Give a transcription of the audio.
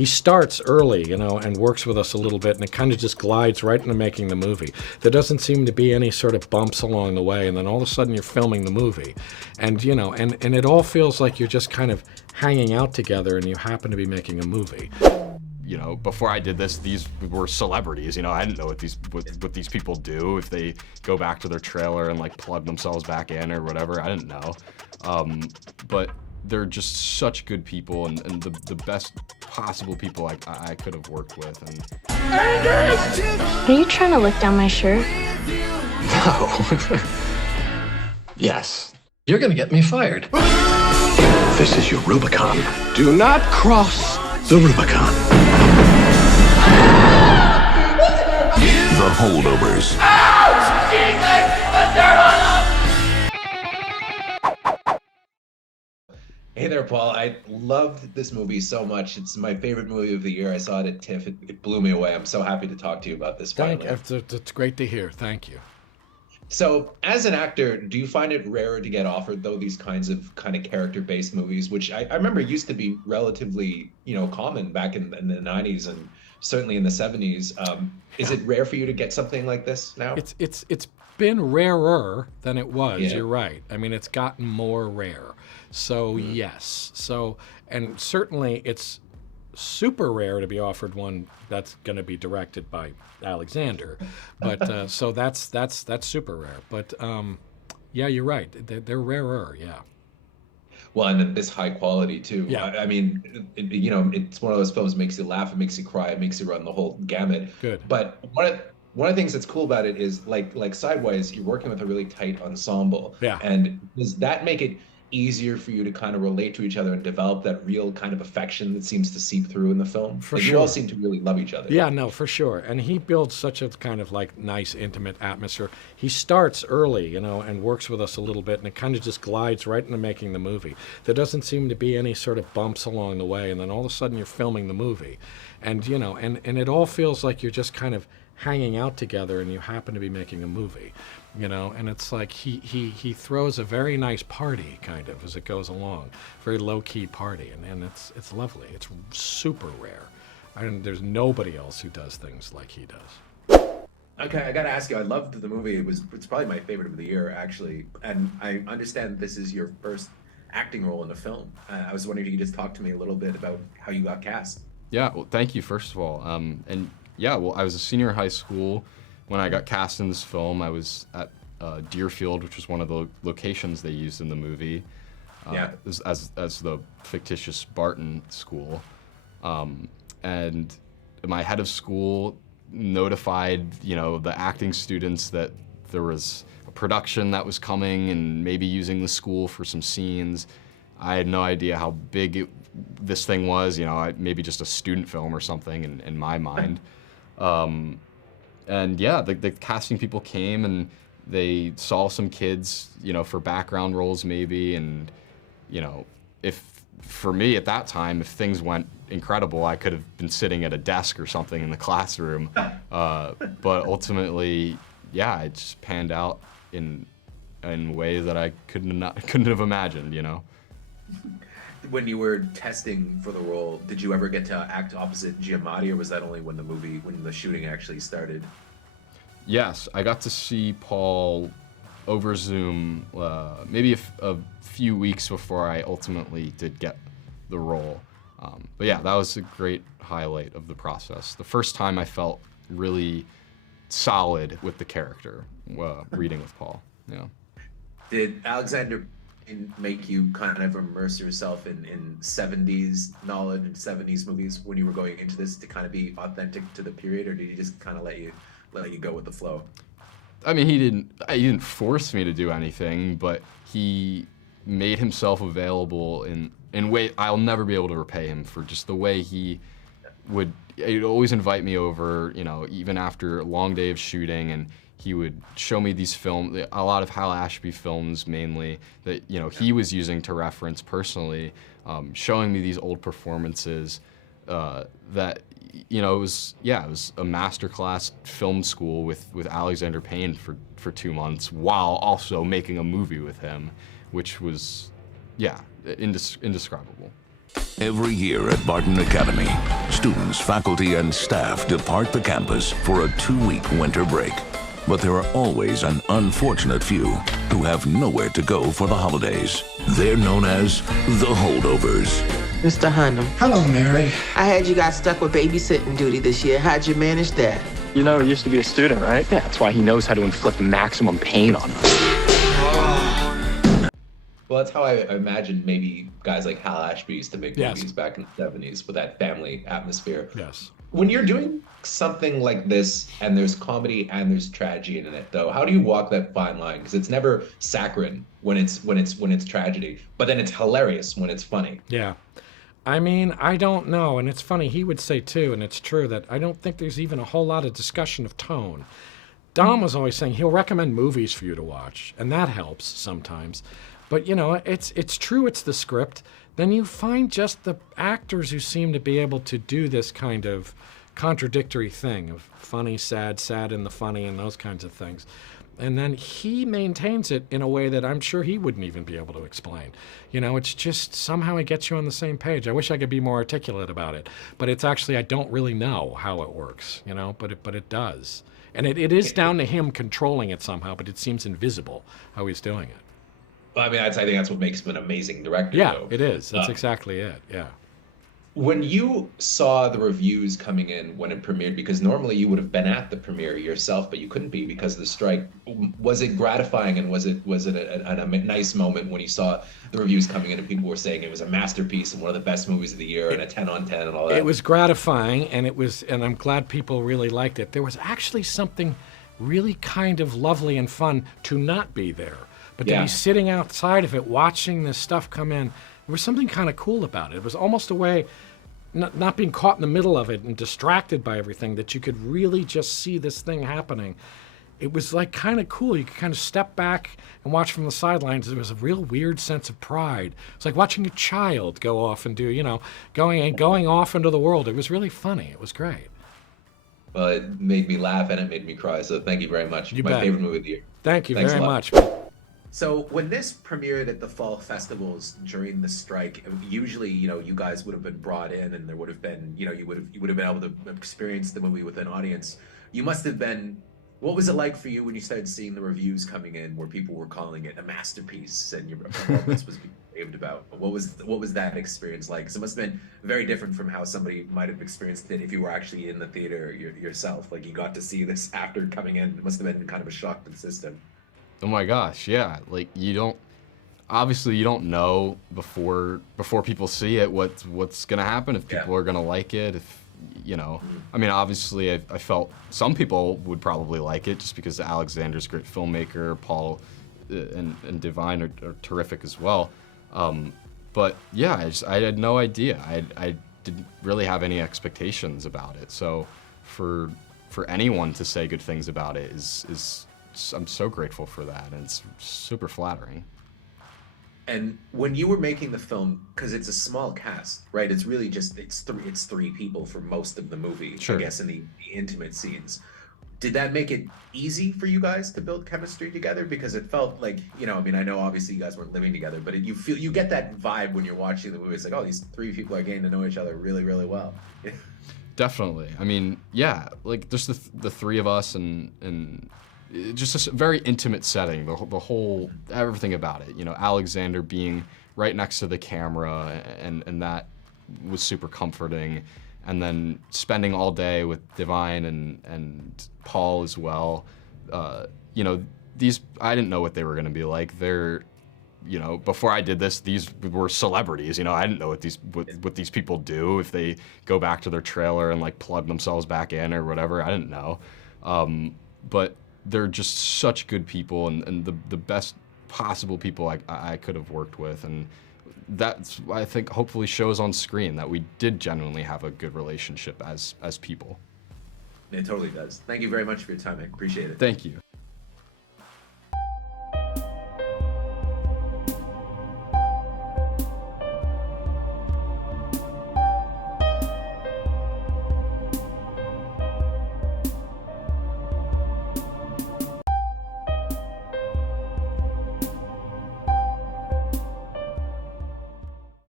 he starts early, you know, and works with us a little bit, and it kind of just glides right into making the movie. There doesn't seem to be any sort of bumps along the way, and then all of a sudden you're filming the movie. And, you know, and it all feels like you're just kind of hanging out together and you happen to be making a movie. You know, before I did this, these were celebrities. You know, I didn't know what these people do, if they go back to their trailer and like plug themselves back in or whatever. I didn't know. But they're just such good people and the best possible people I could have worked with. And Are you trying to look down my shirt? No. Yes. You're gonna get me fired. This is your Rubicon. Do not cross the Rubicon. The Holdovers. Hey there, Paul. I loved this movie so much. It's my favorite movie of the year. I saw it at TIFF. It blew me away. I'm so happy to talk to you about this finally. It's great to hear. Thank you. So, as an actor, do you find it rarer to get offered, though, these kinds of character-based movies, which I remember used to be relatively, common back in the 90s and certainly in the 70s. Is it rare for you to get something like this now? It's been rarer than it was. Yeah. You're right. I mean, it's gotten more rare. So yes. So, and certainly it's super rare to be offered one that's going to be directed by Alexander, but so that's super rare. But yeah, you're right. They're rarer. Yeah. Well, and at this high quality too. Yeah. I mean, it's one of those films that makes you laugh, it makes you cry, it makes you run the whole gamut. Good. But one of the things that's cool about it is like Sideways, you're working with a really tight ensemble. Yeah. And does that make it easier for you to kind of relate to each other and develop that real kind of affection that seems to seep through in the film? For Like, sure. You all seem to really love each other. Yeah, no, for sure. And he builds such a kind of like nice, intimate atmosphere. He starts early, and works with us a little bit, and it kind of just glides right into making the movie. There doesn't seem to be any sort of bumps along the way, and then all of a sudden you're filming the movie. And, and it all feels like you're just kind of hanging out together and you happen to be making a movie. And it's like he throws a very nice party kind of as it goes along, very low-key party, and it's lovely. It's super rare. There's nobody else who does things like he does. Okay, I gotta ask you, I loved the movie. It's probably my favorite of the year, actually. And I understand this is your first acting role in a film. I was wondering if you could just talk to me a little bit about how you got cast. yeah, well, thank you first of all. And yeah, well, I was a senior in high school when I got cast in this film. I was at Deerfield, which was one of the locations they used in the movie, as the fictitious Barton school. And my head of school notified, the acting students that there was a production that was coming and maybe using the school for some scenes. I had no idea how big this thing was, maybe just a student film or something in my mind. And yeah, the casting people came and they saw some kids, for background roles maybe, and, if for me at that time, if things went incredible, I could have been sitting at a desk or something in the classroom. But ultimately, yeah, it just panned out in ways that I couldn't have imagined, When you were testing for the role, did you ever get to act opposite Giamatti, or was that only when the shooting actually started? Yes, I got to see Paul over Zoom maybe a few weeks before I ultimately did get the role. But yeah, that was a great highlight of the process. The first time I felt really solid with the character, reading with Paul. Yeah. Did Alexander Payne make you kind of immerse yourself in 70s knowledge and 70s movies when you were going into this to kind of be authentic to the period, or did he just kind of let you go with the flow? I mean, he didn't force me to do anything, but he made himself available in way I'll never be able to repay him for, just the way he'd always invite me over, even after a long day of shooting, and he would show me these films, a lot of Hal Ashby films mainly, that he was using to reference personally, showing me these old performances that it was a masterclass film school with Alexander Payne for 2 months, while also making a movie with him, which was indescribable. Every year at Barton Academy, students, faculty, and staff depart the campus for a 2-week winter break. But there are always an unfortunate few who have nowhere to go for the holidays. They're known as the Holdovers. Mr. Hunnam. Hello, Mary. I heard you got stuck with babysitting duty this year. How'd you manage that? You know, he used to be a student, right? Yeah, that's why he knows how to inflict maximum pain on us. Well, that's how I imagine maybe guys like Hal Ashby used to make Yes. movies back in the 70s with that family atmosphere. Yes. When you're doing something like this and there's comedy and there's tragedy in it, though, how do you walk that fine line? Because it's never saccharine when it's tragedy, but then it's hilarious when it's funny. Yeah. I mean, I don't know. And it's funny, he would say too, and it's true, that I don't think there's even a whole lot of discussion of tone. Dom was always saying he'll recommend movies for you to watch, and that helps sometimes. But, you know, it's true, it's the script. Then you find just the actors who seem to be able to do this kind of contradictory thing of funny, sad, sad in the funny, and those kinds of things. And then he maintains it in a way that I'm sure he wouldn't even be able to explain. You know, it's just somehow it gets you on the same page. I wish I could be more articulate about it, but it's actually, I don't really know how it works, you know, but it does. And it is down to him controlling it somehow, but it seems invisible how he's doing it. I mean, I think that's what makes him an amazing director. Yeah, though. it is. That's exactly it. Yeah. When you saw the reviews coming in when it premiered, because normally you would have been at the premiere yourself, but you couldn't be because of the strike. Was it gratifying, and was it a nice moment when you saw the reviews coming in and people were saying it was a masterpiece and one of the best movies of the year and a 10 on 10 and all that? It was gratifying, and I'm glad people really liked it. There was actually something really kind of lovely and fun to not be there, but to Yeah. be sitting outside of it, watching this stuff come in. There was something kind of cool about it. It was almost a way, not being caught in the middle of it and distracted by everything, that you could really just see this thing happening. It was like kind of cool. You could kind of step back and watch from the sidelines. There was a real weird sense of pride. It's like watching a child go off and do, you know, going off into the world. It was really funny. It was great. Well, it made me laugh and it made me cry. So thank you very much. You My bet. favorite movie of the year. Thank you Thanks very a lot. much. So when this premiered at the fall festivals during the strike, usually, you know, you guys would have been brought in and there would have been, you know, you would have been able to experience the movie with an audience. You must have been, what was it like for you when you started seeing the reviews coming in where people were calling it a masterpiece and your performance was being raved about? What was that experience like? 'Cause it must have been very different from how somebody might have experienced it if you were actually in the theater yourself. Like you got to see this after coming in. It must have been kind of a shock to the system. Oh my gosh, yeah. Like you don't know before people see it what's gonna happen, if people are gonna like it, if you know. I mean, obviously I felt some people would probably like it just because Alexander's a great filmmaker, Paul and Divine are terrific as well. But yeah, I had no idea. I didn't really have any expectations about it. So for anyone to say good things about it is I'm so grateful for that, and it's super flattering. And when you were making the film, because it's a small cast, right? It's really just it's three people for most of the movie, Sure. I guess, in the intimate scenes. Did that make it easy for you guys to build chemistry together? Because it felt like, you know, I mean, I know obviously you guys weren't living together, but you get that vibe when you're watching the movie. It's like, oh, these three people are getting to know each other really, really well. Definitely. I mean, yeah, like there's the three of us and just a very intimate setting, the whole, everything about it. You know, Alexander being right next to the camera, and that was super comforting. And then spending all day with Divine and Paul as well. You know, I didn't know what they were gonna be like. They're, you know, before I did this, these were celebrities. You know, I didn't know what these people do, if they go back to their trailer and like plug themselves back in or whatever. I didn't know. But they're just such good people and the best possible people I could have worked with, and that's, I think, hopefully shows on screen that we did genuinely have a good relationship as people. It totally does. Thank you very much for your time. I appreciate it. Thank you.